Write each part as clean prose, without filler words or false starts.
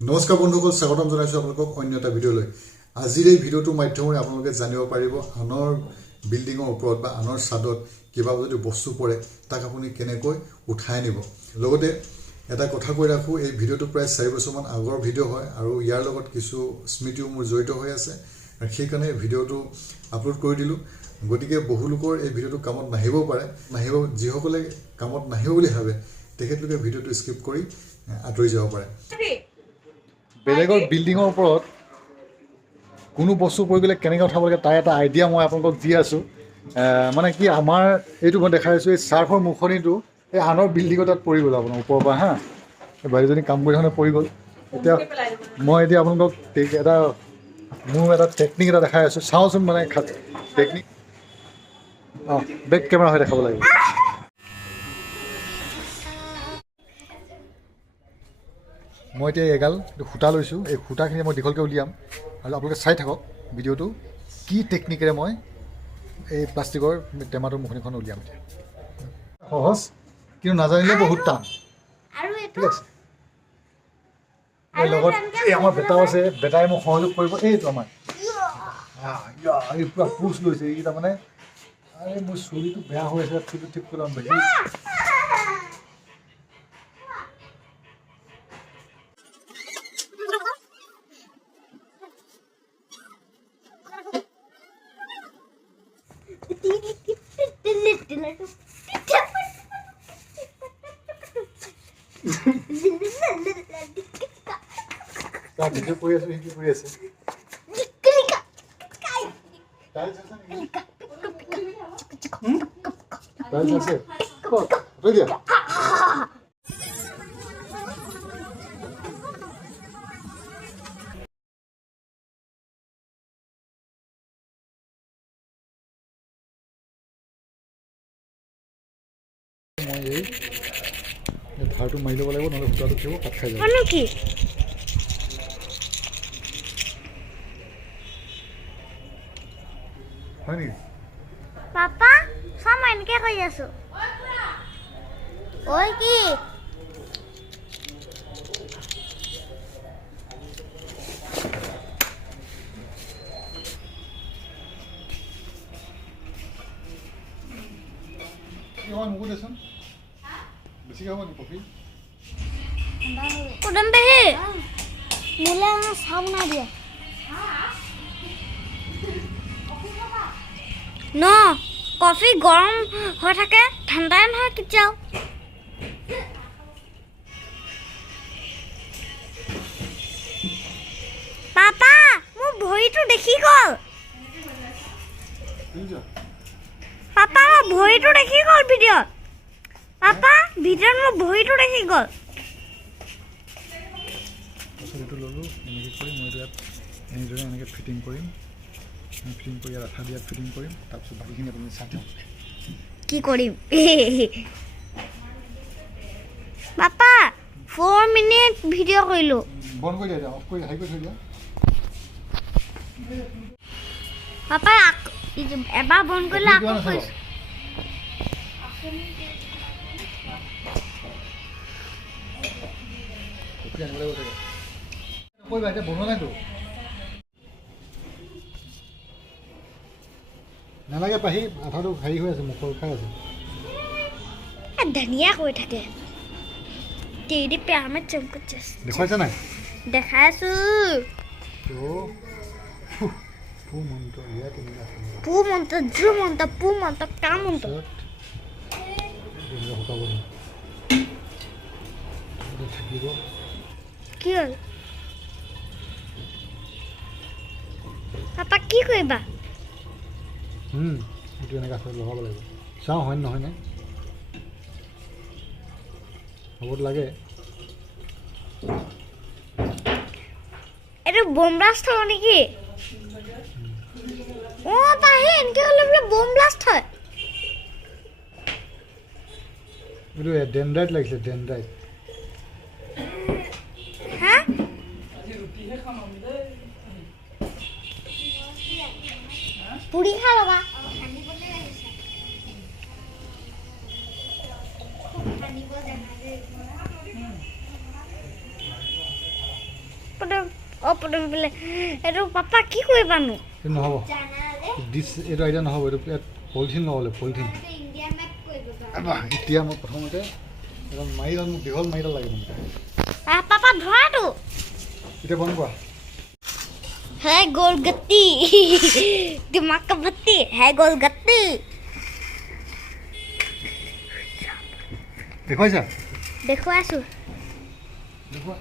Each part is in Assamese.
নমস্কাৰ বন্ধুসকল, স্বাগতম জনাইছোঁ আপোনালোকক অন্য এটা ভিডিঅ'লৈ। আজিৰ এই ভিডিঅ'টোৰ মাধ্যমেৰে আপোনালোকে জানিব পাৰিব আনৰ বিল্ডিঙৰ ওপৰত বা আনৰ ছাদত কিবা যদি বস্তু পৰে তাক আপুনি কেনেকৈ উঠাই নিব। লগতে এটা কথা কৈ ৰাখোঁ, এই ভিডিঅ'টো প্ৰায় 4 বছৰমান আগৰ ভিডিঅ' হয় আৰু ইয়াৰ লগত কিছু স্মৃতিও মোৰ জড়িত হৈ আছে আৰু সেইকাৰণে ভিডিঅ'টো আপলোড কৰি দিলোঁ। গতিকে বহু লোকৰ এই ভিডিঅ'টো কামত নাহিবও পাৰে, যিসকলে কামত নাহিব বুলি ভাবে তেখেতলোকে ভিডিঅ'টো স্কিপ কৰি আঁতৰি যাব পাৰে। বেলেগৰ বিল্ডিঙৰ ওপৰত কোনো বস্তু পৰি গ'লে কেনেকৈ উঠাব লাগে তাৰ এটা আইডিয়া মই আপোনালোকক দি আছোঁ। মানে কি, আমাৰ এইটো মই দেখাই আছোঁ, এই চাৰ্ফৰ মুখনিটো এই আনৰ বিল্ডিঙৰ তাত পৰি গ'ল আপোনাৰ ওপৰৰ পৰা এই বাইদেউজনী কাম কৰি থাকোঁতে পৰি গ'ল। এতিয়া মই আপোনালোকক মোৰ এটা টেকনিক এটা দেখাই আছোঁ, চাওঁচোন মানে টেকনিক। বেক কেমেৰা হৈ দেখাব লাগিব। মই এতিয়া এগাল সূতা লৈছোঁ, এই সূতাখিনি মই দীঘলকৈ উলিয়াম আৰু আপোনালোকে চাই থাকক ভিডিঅ'টো কি টেকনিকেৰে মই এই প্লাষ্টিকৰ টেমাটোৰ মুখনিখন উলিয়াম। এতিয়া সহজ কিন্তু নাজানিলে বহুত টান। ঠিক আছে, এই লগত এই আমাৰ বেটাও আছে, বেটাই মোক সহযোগ কৰিব। এইটো আমাৰ এই পূৰা কোচ লৈছে, এইকেইটা মানে মোৰ চুলিটো বেয়া হৈ আছে, চুলিটো ঠিক কৰি ল'ম বেছি। ভিডিঅ' কৰি আছোঁ, কি কৰি আছে? মই এই ধাৰটো মাৰি ল'ব লাগিব, নহ'লে সূতাটো উঠিব, কাট খাই যাব। হয় নেকি? পাপা চাম এনেকে কৈ আছো। ঐ কি মোকো দেচোন, বেছিকৈ হ'ব নেকি কফি? কুদম পেহী মোলে আমাৰ চাহ বনাই দিয়া ন। কফি গৰম হৈ থাকে, ঠাণ্ডাই নহয় কেতিয়াও। পাপা মোৰ ভৰিটো দেখি গ'ল। পাপা মোৰ ভৰিটো দেখি গ'ল ভিডিঅ'ত। পাপা ভিডিঅ'ত মোৰ ভৰিটো দেখি গ'ল। এইটো ল'লোঁ, এনেকৈ কৰি মই ইয়াত এনেদৰে এনেকৈ ফিটিং কৰিম, ফিটিং কৰি ইয়াত আঠা দিয়াত ফিটিং কৰিম। তাৰপিছত বাকীখিনি আপুনি চাই দিয়ক কি কৰিম। পাপা 4 মিনিট ভিডিঅ' কৰিলোঁ। বন্ধ কৰি দিয়া, অফ কৰি হেৰি কৰি থৈ দিয়া। পাপা এবাৰ বন্ধ কৰিলে আকৌ কৈছোঁ। এতিয়া বনোৱা নাইতো, নালাগে পাহি, আঠাটো হেৰি হৈ আছে, মুখৰ খাই আছে। ধুনীয়া কৰি থাকে। তেৰি প্যাৰ মে চমকত দেখুৱাইছে নাই? দেখাই আছো। পু মন্ত্ৰ, জু মন্ত্ৰ, পু মন্ত্ৰ, কা মন্ত্ৰ। থাকিব কি হ'ল পাপা, কি কৰিবা? এইটো এনেকৈ আছে, লগাব লাগিব। চাওঁ হয় নহয় নে, হ'বতো লাগে। এইটো বম ব্লাষ্ট হ'ব নেকি? পাহি এনেকৈ হ'লে বোলে বম ব্লাষ্ট হয়। এইটো ডেনড্ৰাইট লাগিছে, ডেনড্ৰাইট। হা পুৰি খা লগা। পদম পদম বোলে এইটো পাপা কি কৰিবানো এইটো নহ'ব ডিছ এইটো আইডিয়া নহ'ব এইটো ইয়াত পলিথিন নহ'লে পলিথিন এতিয়া মই প্ৰথমতে এডাল মাৰিডাল মোক দীঘল মাৰিডাল লাগে মানে পাপা ধৰাটো এতিয়া বন্ধ কৰা है गोलगत्ती दिमाग का बत्ती है गोलगत्ती দেখুৱাইছা দেখুৱাইছো দেখুৱা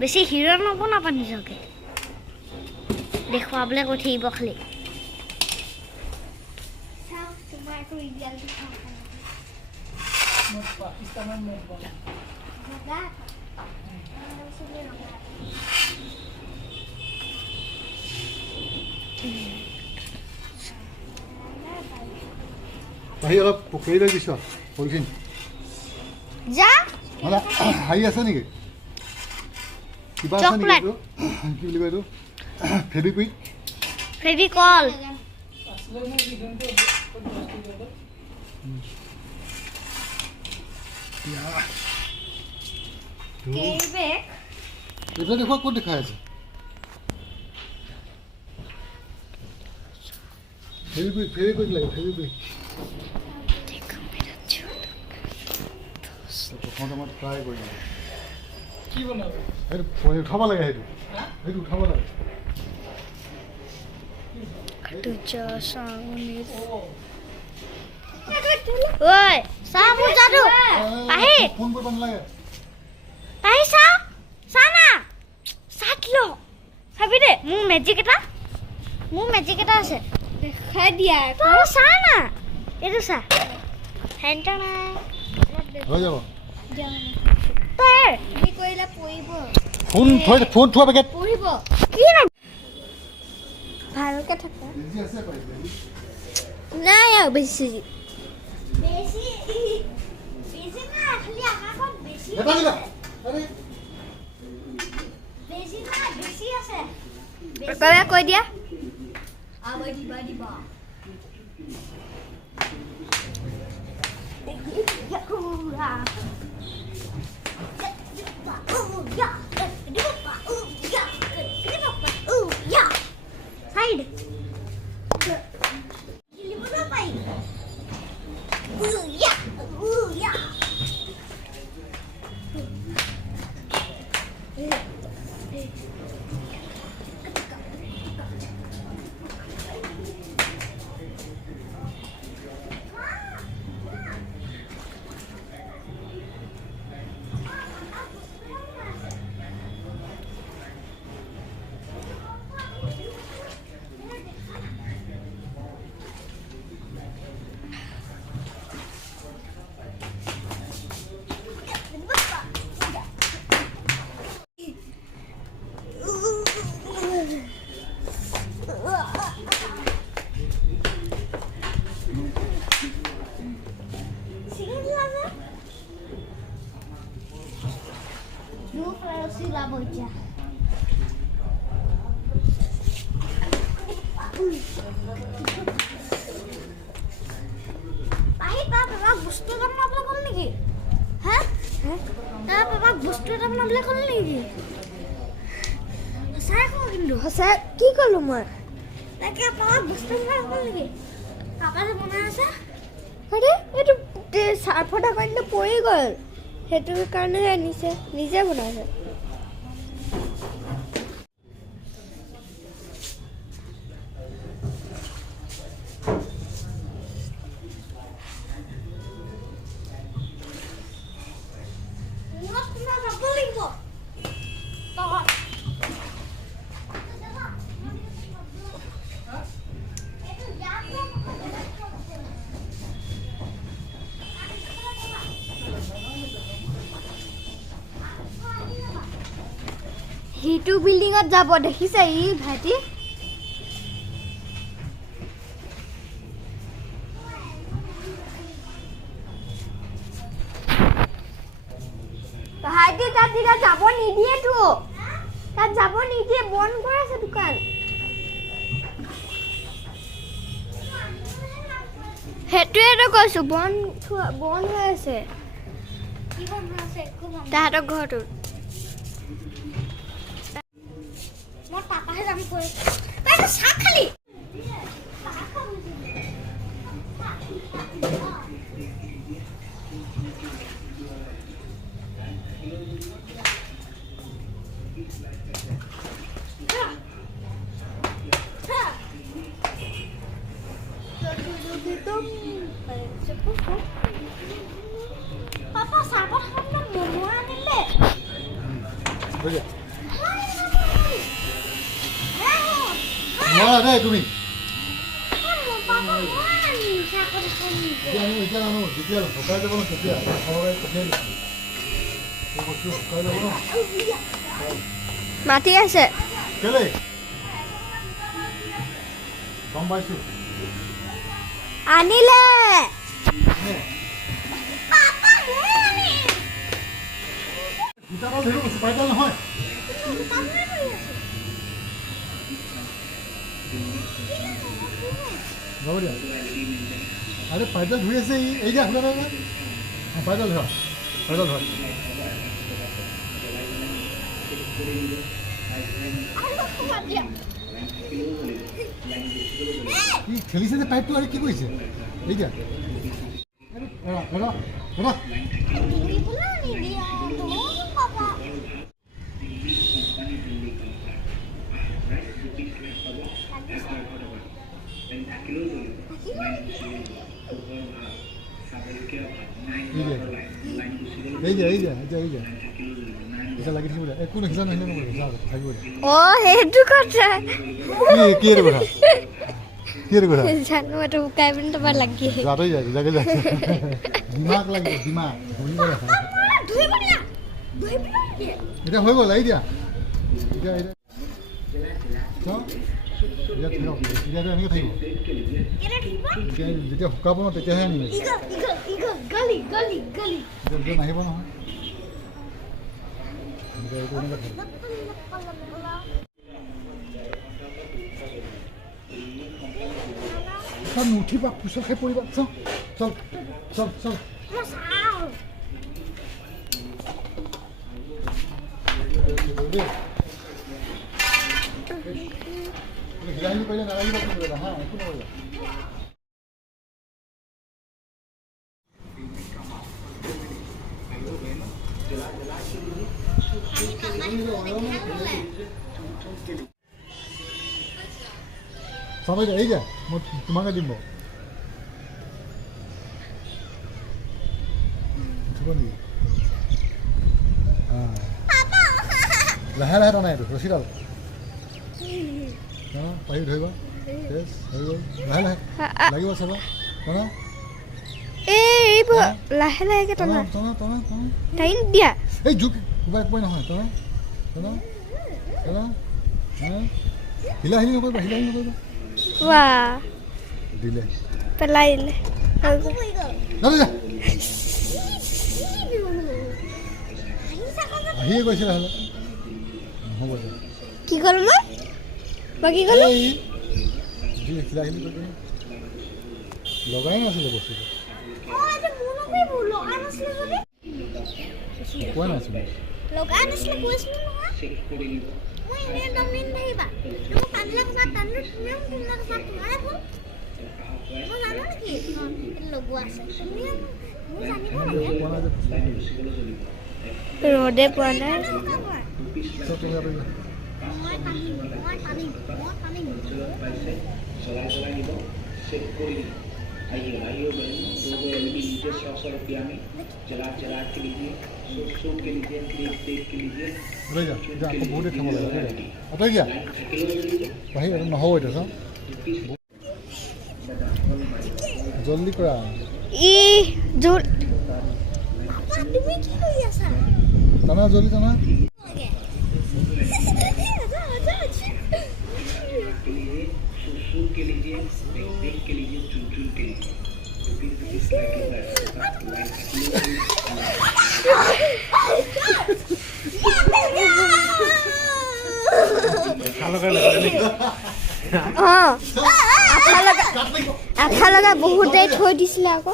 বেছি হিৰো নবনাবা নিজকে দেখুৱাবলৈ কৈ থাকিব খালি আহি অলপ পুখুৰী লৈ দিছ পলিথিন যা মানে হেৰি আছে নেকি কিবা আছে নেকি এইটো কি বুলি কয় এইটো ফেবিকুইক ফেভিকল এইবিলাক দেখুৱা ক'ত দেখাই আছে ফেবিকুইক লাগে ফেবিকুইক প্ৰথমতে মই ট্ৰাই কৰিম কি বনাব সেইটো উঠাব লাগে সেইটো উঠাব লাগে ঐ চাহ মোৰ যাদু আহি ফোন কৰিব নালাগে আহি চাহ চাহ না চাহ কিয় চাবি দে মোৰ মেজিক এটা আছে খাই দিয়া তই চাহ না এইটো চাহ হেণ্টা নাই হৈ যাব তই কি কৰিলে পৰিব ফোন থোৱা পেকেট পৰিব কি না ভালকে থাকা নাই আৰু বেছি কৈ দিয়া Side. কি কলো মই তাকে পাপা বস্তু নেকি পাপা যে বনাই আছে আৰে এইটো চাৰ্ফটা কাৰণে পৰি গ'ল সেইটো কাৰণে আনিছে নিজে বনাইছে হিটু বিল্ডিঙত যাব দেখিছে ই ভাইটি ভাইটি তাত যাব নিদিয়েতো তাত যাব নিদিয়ে বন্ধ কৰি আছে দোকান সেইটোৱেতো কৈছো বন্ধ হৈ আছে কি বন্ধ আছে তাহাঁতৰ ঘৰটোত বুঝা নোৱাৰা দেই তুমি এতিয়া নানো যেতিয়া শুকাই যাব ন তেতিয়া পঠিয়াই দিছোঁ বস্তু শুকাই যাব ন মাতি আছে কেলে গম পাইছোঁ আনিলে দুটামান ধৰি পাইডাল নহয় হ'ব দিয়া আৰে পাইডাল ধৰি আছে এই যে আপোনাৰ পাইডাল ধৰা পাইডাল ধৰা কি খেলিছে যে পাইপটো আৰু কি কৰিছে এইটা লাগি থাকিব একো নিখিলা নাহিলে থাকিব সেইটো কথা কি কথা জানো এইটো শুকাই পিনে তোমাৰ লাগি যাতই যায় জাগে যায় দিমাগ লাগিব দিমাগ এটা হৈ গ'ল আহি দিয়া এতিয়া এনেকৈ থাকিব যেতিয়া শুকাব ন তেতিয়াহে আনিব নাহিব নহয় নুঠিবা পিছত খাই পৰিবা চল চল চল চল হিলাহিলি কৰিলে নালাগিব কিন্তু হা একো নকৰিবা চাবাই এই যা মই তোমাকে দিম উঠিব নেকি লাহে লাহে টানাই এইটো ৰছীডাল পাহি ধৰিবা হৈ গ'ল লাহে লাহে লাগিব চাবা টনা এইবোৰ লাহে লাহেকে টনা টনা টনা টনা টাইম দিয়া এই জোক কিবা একোৱেই নহয় টনা টনা টনা হিলাহিলি নকৰিবা হিলাহিলি নকৰিবা বাহ দিলে পেলাই দিলে আহিয়ে গৈছিলে হ'লে নহ'ব কি ক'লো মই কি ক'লো হিলাহিলি কৰি লগাই নাছিলে বস্তুটো কোৱা নাছিলে লগাই নাছিলে কৈছিলো নহয় মই এনে দম নিন ভাইবা তুমি পাঁচলা কথা তান্নু তুমি তোমলা কথা তোমাৰে ভুল মই জানো নেকি লগোৱা আছে তুমি মই জানিব লাগে ৰদে পোৱা নাই आइए दो एलईडी लीजिए 100 रुपया में चला के लीजिए सूट के लीजिए क्लिप के लीजिए আকৌ বহুতে খাব লাগে আঁতৰি দিয়া বাহিৰ নহ'ব এতিয়া চাওঁ জলদি কৰা তুমি কি কৰি আছা টানা জলদি টানা सूट के लीजिए देख के लीजिए चुन के लीजिए আঠা লগা বহুতে থৈ দিছিলে আকৌ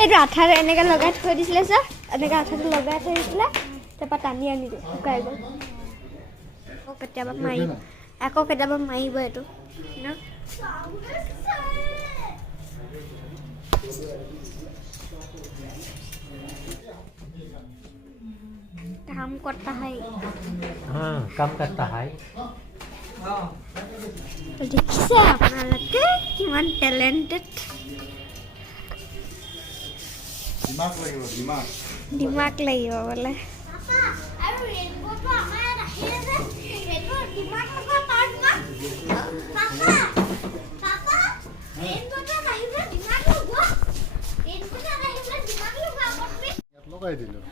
এইটো আঠাটো এনেকে লগাই থৈ দিছিলে ছাৰ এনেকে আঠাটো লগাই থৈ দিছিলে তাৰপৰা টানি আনিলোঁ শুকাই গ'ল আকৌ কেতিয়াবা মাৰিব এইটো काम करता है हाँ काम करता है দেখিছে আপোনালোকে কিমান টেলেণ্টেড দিমাগ লাগিব বোলে লগাই দিলোঁ